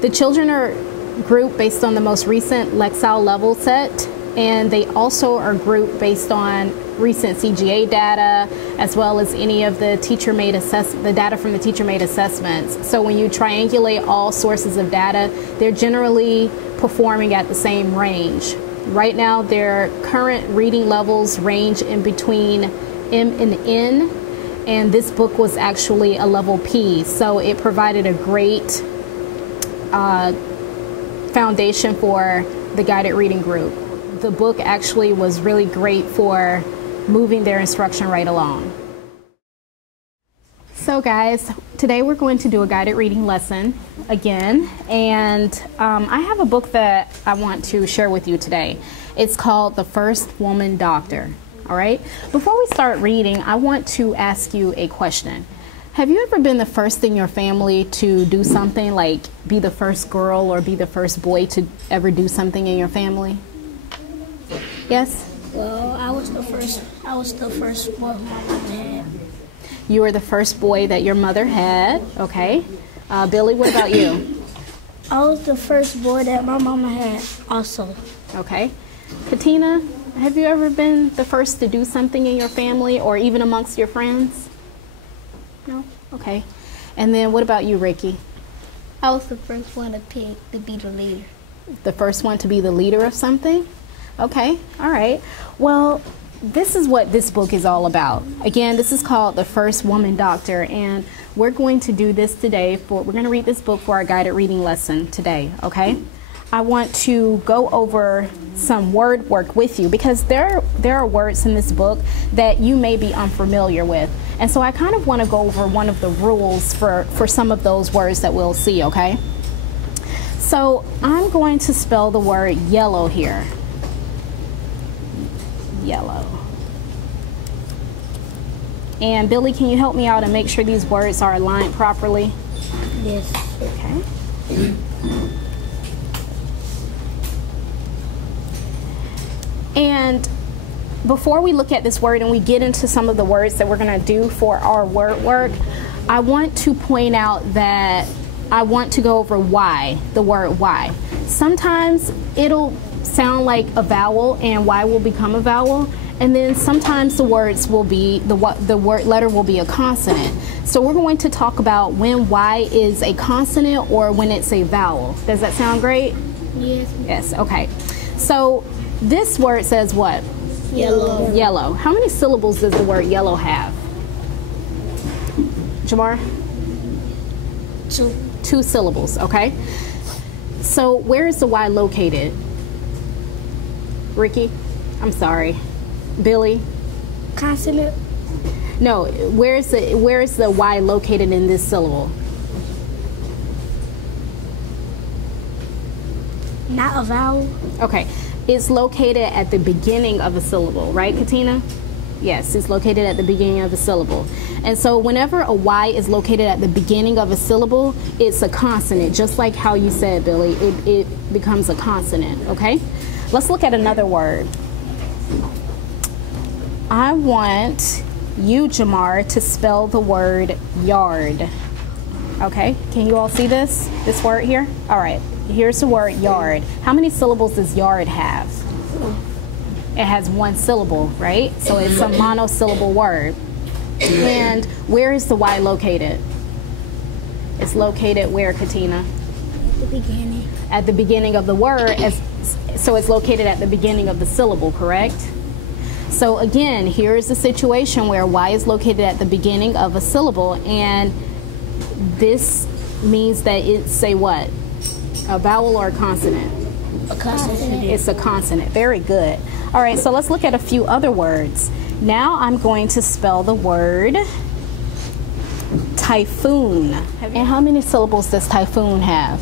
The children are grouped based on the most recent Lexile level set, and they also are grouped based on recent CGA data, as well as any of the the data from the teacher-made assessments. So when you triangulate all sources of data, they're generally performing at the same range. Right now, their current reading levels range in between M and N, and this book was actually a level P, so it provided a great foundation for the guided reading group. The book actually was really great for moving their instruction right along. So guys, today we're going to do a guided reading lesson again, and I have a book that I want to share with you today. It's called The First Woman Doctor. All right, before we start reading, I want to ask you a question. Have you ever been the first in your family to do something, like be the first girl or be the first boy to ever do something in your family? Yes? Well, I was the first boy my mom had. You were the first boy that your mother had, okay. Billy, what about you? I was the first boy that my mama had also. Okay. Katina, have you ever been the first to do something in your family or even amongst your friends? No? Okay. And then what about you, Ricky? I was the first one to be the leader. The first one to be the leader of something? Okay. All right. Well, this is what this book is all about. Again, this is called The First Woman Doctor, and we're going to do this today. We're going to read this book for our guided reading lesson today, okay? I want to go over some word work with you because there are words in this book that you may be unfamiliar with. And so I kind of want to go over one of the rules for some of those words that we'll see, okay? So I'm going to spell the word yellow here. Yellow. And Billy, can you help me out and make sure these words are aligned properly? Yes. Okay. And before we look at this word and we get into some of the words that we're going to do for our word work, I want to point out that I want to go over why, the word why. Sometimes it'll sound like a vowel and Y will become a vowel, and then sometimes the words will be, the word letter will be a consonant. So we're going to talk about when Y is a consonant or when it's a vowel. Does that sound great? Yes. Yes, okay. So this word says what? Yellow. Yellow. How many syllables does the word yellow have? Jamar? 2. 2 syllables, okay. So where is the Y located? Ricky? I'm sorry. Billy? Consonant. No, where is the Y located in this syllable? Not a vowel. Okay. It's located at the beginning of a syllable, right, Katina? Yes, it's located at the beginning of a syllable. And so whenever a Y is located at the beginning of a syllable, it's a consonant, just like how you said, Billy. It becomes a consonant, okay? Let's look at another word. I want you, Jamar, to spell the word yard. Okay, can you all see this word here? All right, here's the word yard. How many syllables does yard have? It has 1 syllable, right? So it's a monosyllable word. And where is the Y located? It's located where, Katina? At the beginning. At the beginning of the word, so it's located at the beginning of the syllable, correct? So again, here is the situation where Y is located at the beginning of a syllable, and this means that it's a what? A vowel or a consonant? A consonant. It's a consonant. Very good. All right, so let's look at a few other words. Now I'm going to spell the word typhoon. And how many syllables does typhoon have?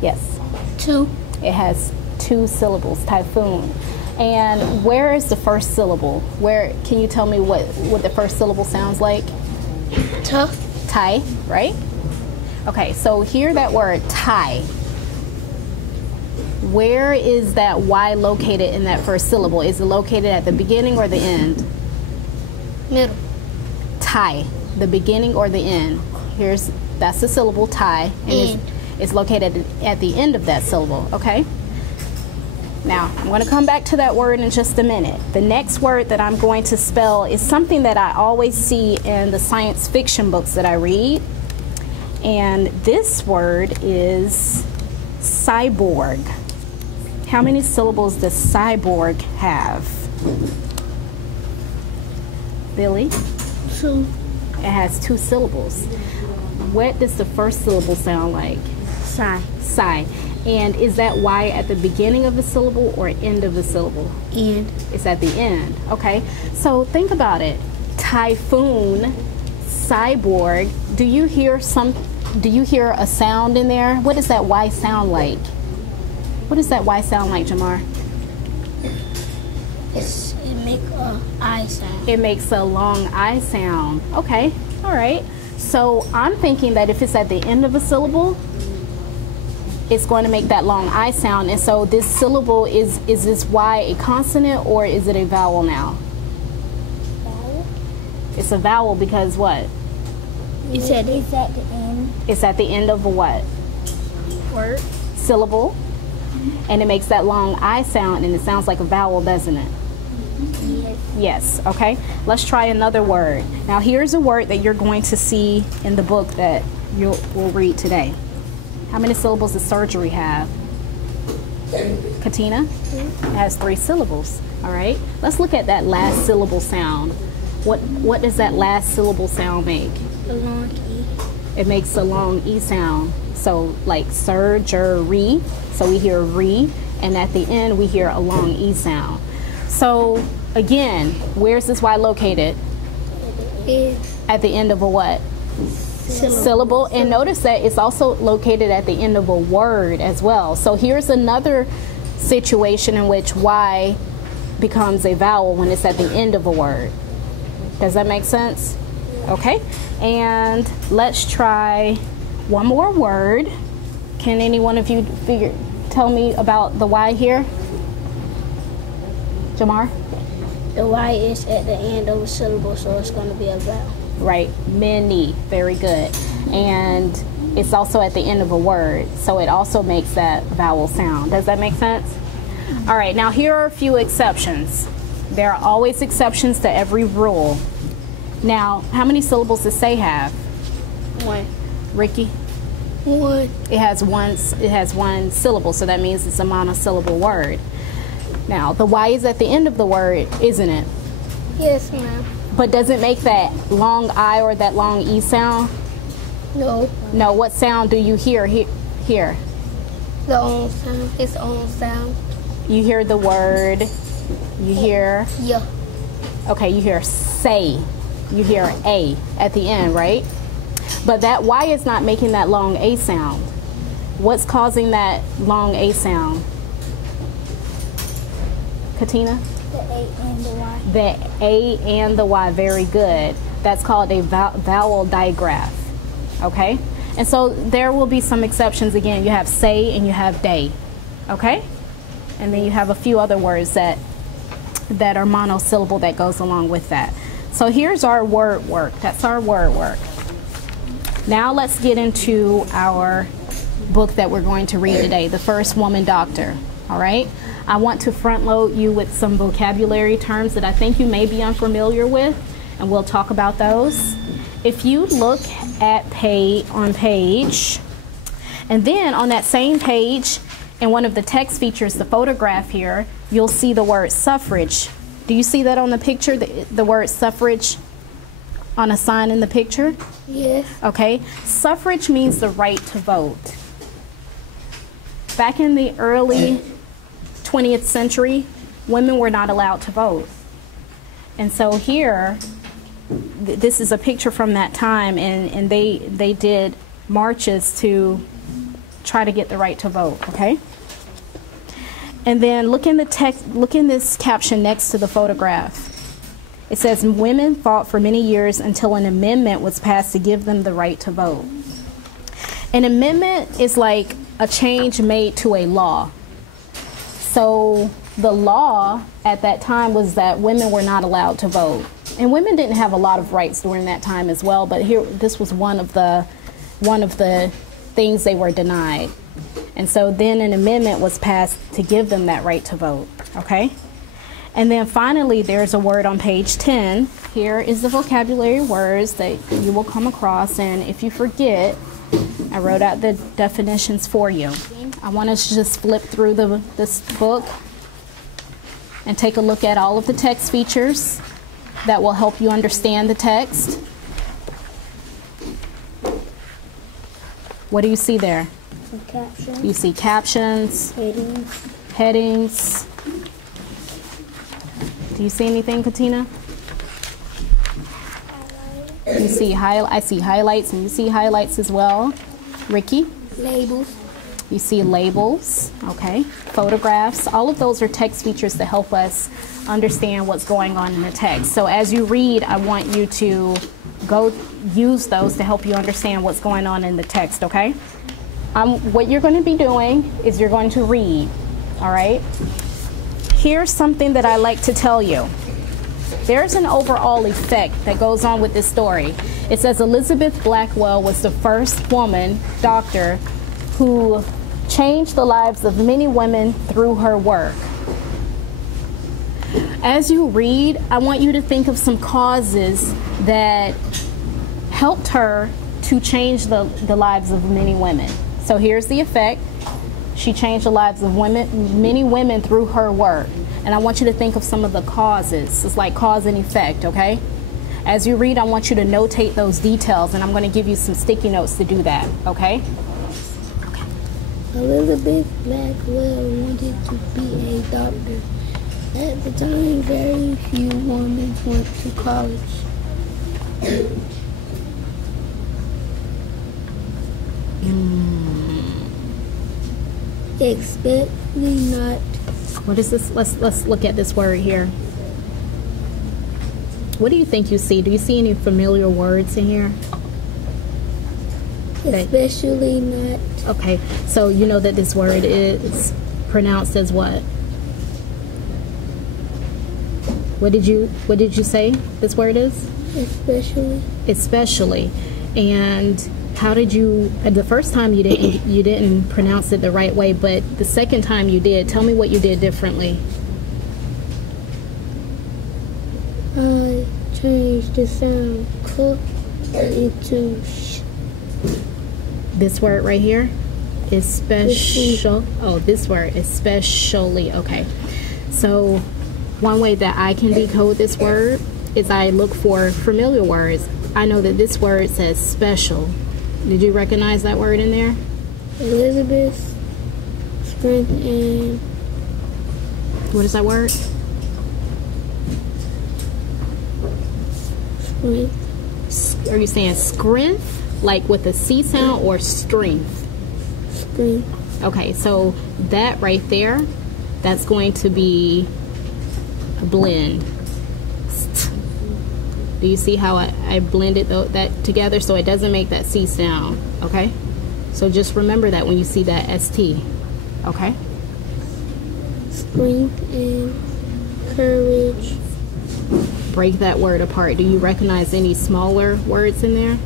Yes. 2. It has 2 syllables, typhoon. And where is the first syllable? Where, can you tell me what the first syllable sounds like? T. Tie, right? Okay, so hear that word, tie. Where is that Y located in that first syllable? Is it located at the beginning or the end? Middle. Tie, the beginning or the end? Here's That's the syllable tie, and it's located at the end of that syllable, okay? Now, I'm going to come back to that word in just a minute. The next word that I'm going to spell is something that I always see in the science fiction books that I read. And this word is cyborg. How many syllables does cyborg have? Billy? 2. It has 2 syllables. What does the first syllable sound like? Sigh. Sigh. And is that Y at the beginning of the syllable or end of the syllable? End. It's at the end. Okay. So think about it. Typhoon, cyborg. Do you hear a sound in there? What does that Y sound like? What does that Y sound like, Jamar? It makes a I sound. It makes a long I sound. Okay. All right. So I'm thinking that if it's at the end of a syllable, it's going to make that long I sound. And so this syllable, is this Y a consonant or is it a vowel now? Vowel. It's a vowel because what? It's at the end. It's at the end of a what? Word. Syllable. And it makes that long I sound, and it sounds like a vowel, doesn't it? Yes. Yes, okay. Let's try another word. Now here's a word that you're going to see in the book that we'll read today. How many syllables does surgery have? Katina? It has 3 syllables. All right. Let's look at that last syllable sound. What does that last syllable sound make? A long E. It makes a long E sound. So like surgery. So we hear re, and at the end we hear a long E sound. So again, where's this Y located? At the end of a what? Syllable. And notice that it's also located at the end of a word as well. So here's another situation in which Y becomes a vowel when it's at the end of a word. Does that make sense? Okay. And let's try one more word. Can any one of you tell me about the Y here? Jamar? The Y is at the end of a syllable, so it's going to be a vowel. Right, many, very good. And it's also at the end of a word, so it also makes that vowel sound. Does that make sense? All right, now here are a few exceptions. There are always exceptions to every rule. Now, how many syllables does say have? 1. Ricky? 1. It has one syllable, so that means it's a monosyllable word. Now, the Y is at the end of the word, isn't it? Yes, ma'am. But does it make that long I or that long E sound? No. No, what sound do you hear here? The own sound. Its own sound. You hear the word, you hear, Yeah. okay, you hear say, you hear A at the end, right? But that Y is not making that long A sound. What's causing that long A sound? Katina? The A and the Y. The A and the Y, very good. That's called a vowel digraph, okay? And so there will be some exceptions again. You have say and you have day, okay? And then you have a few other words that are monosyllable that goes along with that. So here's our word work. That's our word work. Now let's get into our book that we're going to read today, The First Woman Doctor, all right? I want to front load you with some vocabulary terms that I think you may be unfamiliar with, and we'll talk about those. If you look at page, and then on that same page, in one of the text features, the photograph here, you'll see the word suffrage. Do you see that on the picture, the word suffrage on a sign in the picture? Yes. Okay. Suffrage means the right to vote. Back in the early 20th century, women were not allowed to vote. And so here, this is a picture from that time, and they did marches to try to get the right to vote, okay? And then look in the text, look in this caption next to the photograph. It says, women fought for many years until an amendment was passed to give them the right to vote. An amendment is like a change made to a law. So the law at that time was that women were not allowed to vote. And women didn't have a lot of rights during that time as well, but here, this was one of the one of the things they were denied. And so then an amendment was passed to give them that right to vote, okay? And then finally, there's a word on page 10. Here is the vocabulary words that you will come across, and if you forget, I wrote out the definitions for you. I want us to just flip through this book and take a look at all of the text features that will help you understand the text. What do you see there? Captions. You see captions, headings. Do you see anything, Katina? You see I see highlights, and you see highlights as well. Ricky? Labels. You see labels, okay. Photographs. All of those are text features that help us understand what's going on in the text. So as you read, I want you to go use those to help you understand what's going on in the text, okay? What you're going to be doing is you're going to read, all right? Here's something that I like to tell you. There's an overall effect that goes on with this story. It says Elizabeth Blackwell was the first woman doctor who changed the lives of many women through her work. As you read, I want you to think of some causes that helped her to change the lives of many women. So here's the effect. She changed the lives of many women through her work. And I want you to think of some of the causes. It's like cause and effect, okay? As you read, I want you to notate those details, and I'm going to give you some sticky notes to do that, okay? Elizabeth Blackwell wanted to be a doctor. At the time, very few women went to college. Especially not. What is this? Let's look at this word here. What do you think you see? Do you see any familiar words in here? Especially not. Okay, so you know that this word is pronounced as what? What did you say this word is? Especially. Especially. And how did you, the first time you didn't pronounce it the right way, but the second time you did. Tell me what you did differently. I changed the sound cook into sh. This word right here is special. Oh, this word is especially. Okay. So one way that I can decode this word is I look for familiar words. I know that this word says special. Did you recognize that word in there? Elizabeth's strength and... What is that word? Strength. Are you saying strength, like with a C sound, or strength? Strength. Okay, so that right there, that's going to be a blend. Do you see how I blended that together so it doesn't make that C sound, okay? So just remember that when you see that ST, okay? Strength and courage. Break that word apart. Do you recognize any smaller words in there?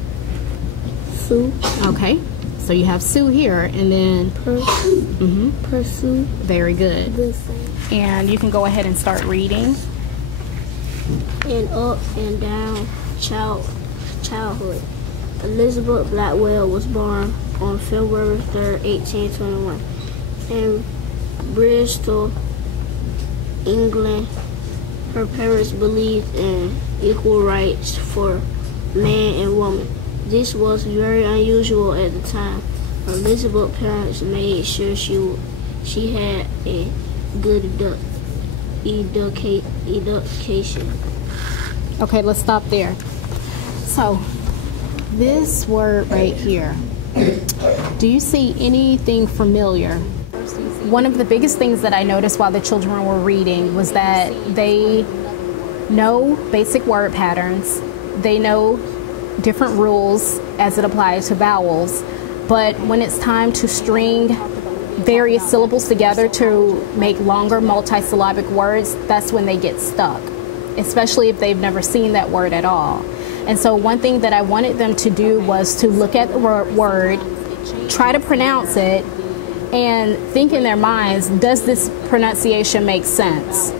Sue. Okay, so you have Sue here, and then pursue. Very good. And you can go ahead and start reading. And up and down childhood. Elizabeth Blackwell was born on February 3rd, 1821 in Bristol, England. Her parents believed in equal rights for man and woman. This was very unusual at the time. Elizabeth's parents made sure she had a good education. Okay, let's stop there. So, this word right here, do you see anything familiar? One of the biggest things that I noticed while the children were reading was that they know basic word patterns, they know different rules as it applies to vowels, but when it's time to string various syllables together to make longer multisyllabic words, that's when they get stuck, especially if they've never seen that word at all. And so one thing that I wanted them to do was to look at the word, try to pronounce it, and think in their minds, does this pronunciation make sense?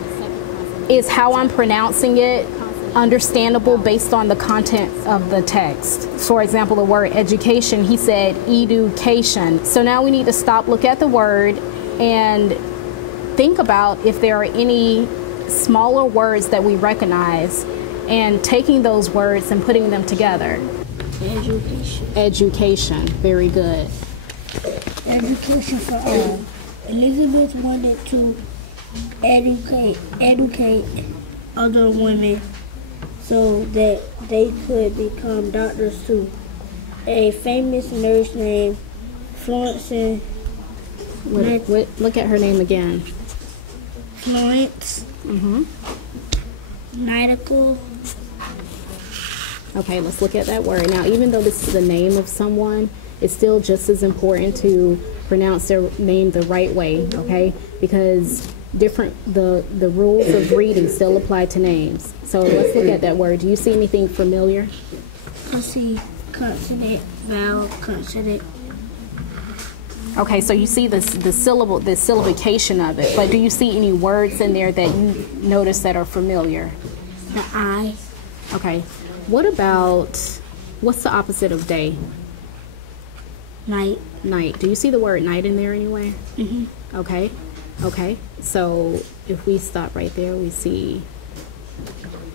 Is how I'm pronouncing it understandable based on the content of the text? For example, the word education, he said education. So now we need to stop, look at the word, and think about if there are any smaller words that we recognize, and taking those words and putting them together. Education. Education, very good. Education for all. Elizabeth wanted to educate other women so that they could become doctors too. A famous nurse named Florence. Look at her name again. Florence. Nightingale. Okay, let's look at that word. Now, even though this is the name of someone, it's still just as important to pronounce their name the right way, okay? Because the rules of reading still apply to names. So let's look at that word. Do you see anything familiar? I see consonant, vowel, consonant. Okay, so you see the syllabication of it, but do you see any words in there that you notice that are familiar? The I. Okay. What about, what's the opposite of day? Night. Night. Do you see the word night in there anywhere? Okay. Okay. So if we stop right there, we see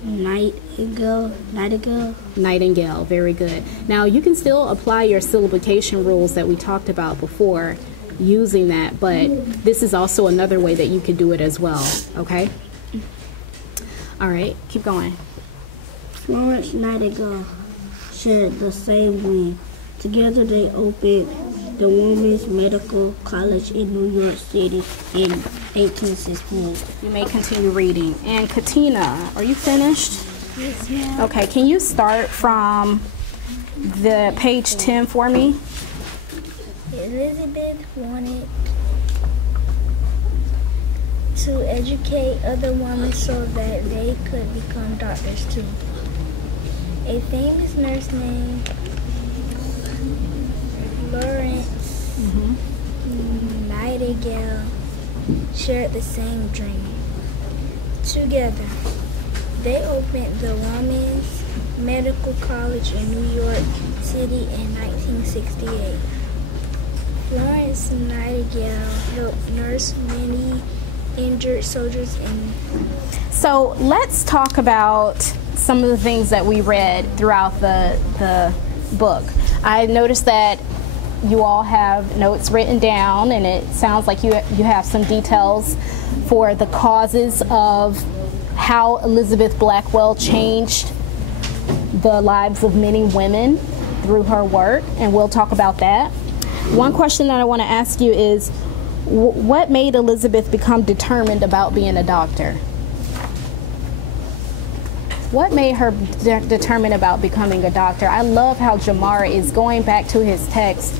Nightingale. Nightingale. Very good. Now you can still apply your syllabication rules that we talked about before using that, but this is also another way that you can do it as well. Okay. All right. Keep going. Florence Nightingale shared the same dream. Together they opened the Women's Medical College in New York City in 1868. You may continue reading. And Katina, are you finished? Yes, ma'am. Okay, can you start from the page 10 for me? Elizabeth wanted to educate other women so that they could become doctors too. A famous nurse named Florence Nightingale shared the same dream. Together, they opened the Women's Medical College in New York City in 1968. Florence Nightingale helped nurse many injured soldiers in. So let's talk about some of the things that we read throughout the book. I noticed that you all have notes written down, and it sounds like you have some details for the causes of how Elizabeth Blackwell changed the lives of many women through her work, and we'll talk about that. One question that I want to ask you is, what made Elizabeth become determined about being a doctor? What made her determined about becoming a doctor? I love how Jamar is going back to his text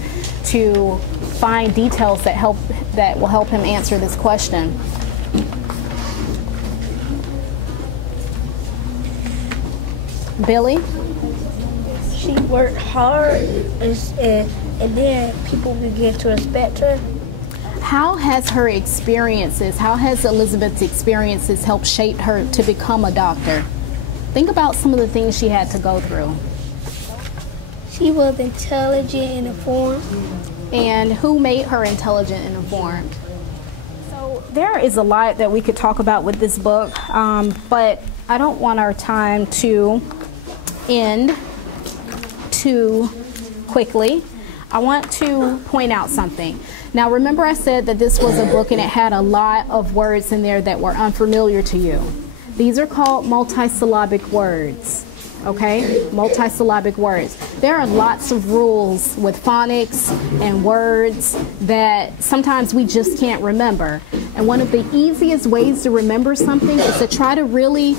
to find details that will help him answer this question. Billy? She worked hard, and then people began to respect her. How has her experiences, how has Elizabeth's experiences helped shape her to become a doctor? Think about some of the things she had to go through. She was intelligent and informed. And who made her intelligent and informed? So there is a lot that we could talk about with this book, but I don't want our time to end too quickly. I want to point out something. Now remember I said that this was a book and it had a lot of words in there that were unfamiliar to you. These are called multisyllabic words, okay? Multisyllabic words. There are lots of rules with phonics and words that sometimes we just can't remember. And one of the easiest ways to remember something is to try to really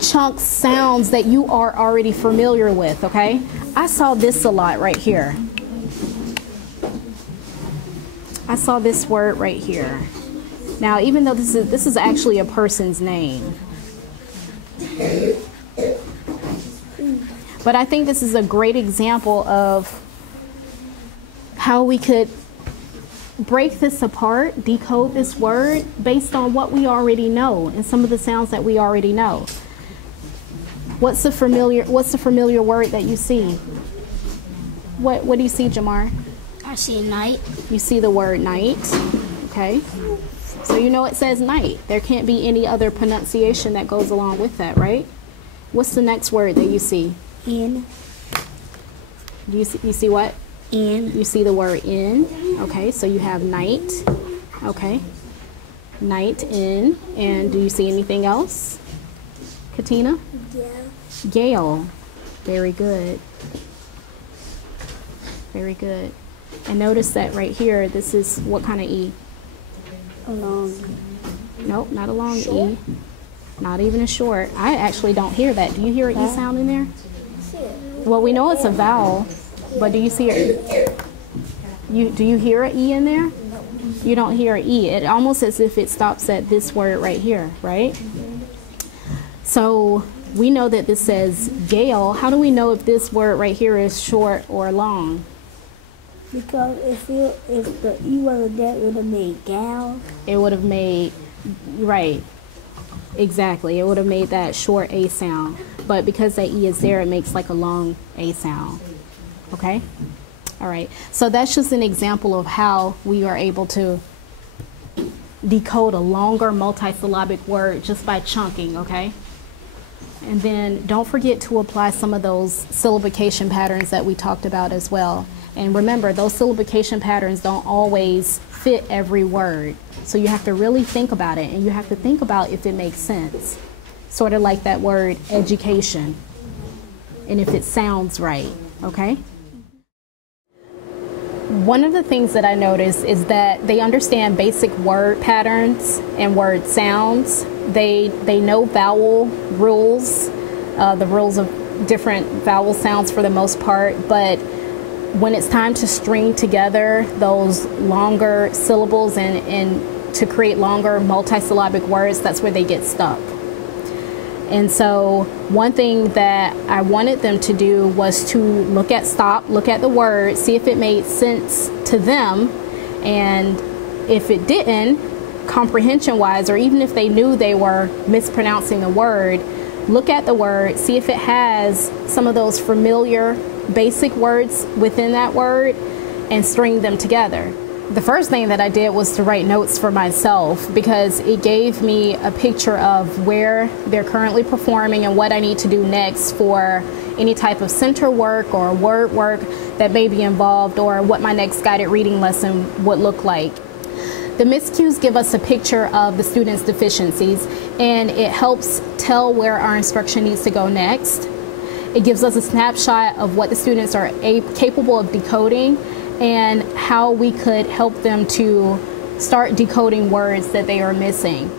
chunk sounds that you are already familiar with, okay? I saw this a lot right here. I saw this word right here. Now, even though this is actually a person's name, But I think this is a great example of how we could break this apart, decode this word based on what we already know and some of the sounds that we already know. What's the familiar word that you see? What do you see, Jamar? I see night. You see the word night. Okay. So you know it says night. There can't be any other pronunciation that goes along with that, right? What's the next word that you see? In. You see what? In. You see the word in. Okay, so you have night. Okay. Night in. And do you see anything else? Katina? Yeah. Gale. Very good. Very good. And notice that right here, this is what kind of E? A long. Nope, not a long E. Not even a short. I actually don't hear that. Do you hear an E sound in there? Well, we know it's a vowel, but do you see it? Do you hear an E in there? You don't hear an E. It almost as if it stops at this word right here, right? So we know that this says gale. How do we know if this word right here is short or long? Because if the E wasn't there, it would have made gal. It would have made, right, exactly. It would have made that short A sound. But because that E is there, it makes like a long A sound. Okay? All right. So that's just an example of how we are able to decode a longer multisyllabic word just by chunking, okay? And then don't forget to apply some of those syllabication patterns that we talked about as well. And remember, those syllabication patterns don't always fit every word. So you have to really think about it, and you have to think about if it makes sense. Sort of like that word education, and if it sounds right, okay? One of the things that I noticed is that they understand basic word patterns and word sounds. They know vowel rules, the rules of different vowel sounds for the most part, but when it's time to string together those longer syllables and to create longer multisyllabic words, that's where they get stuck. And so one thing that I wanted them to do was to look at the word, see if it made sense to them, and if it didn't, comprehension-wise, or even if they knew they were mispronouncing the word, look at the word, see if it has some of those familiar basic words within that word, and string them together. The first thing that I did was to write notes for myself, because it gave me a picture of where they're currently performing and what I need to do next for any type of center work or word work that may be involved, or what my next guided reading lesson would look like. The miscues give us a picture of the students' deficiencies, and it helps tell where our instruction needs to go next. It gives us a snapshot of what the students are capable of decoding and how we could help them to start decoding words that they are missing.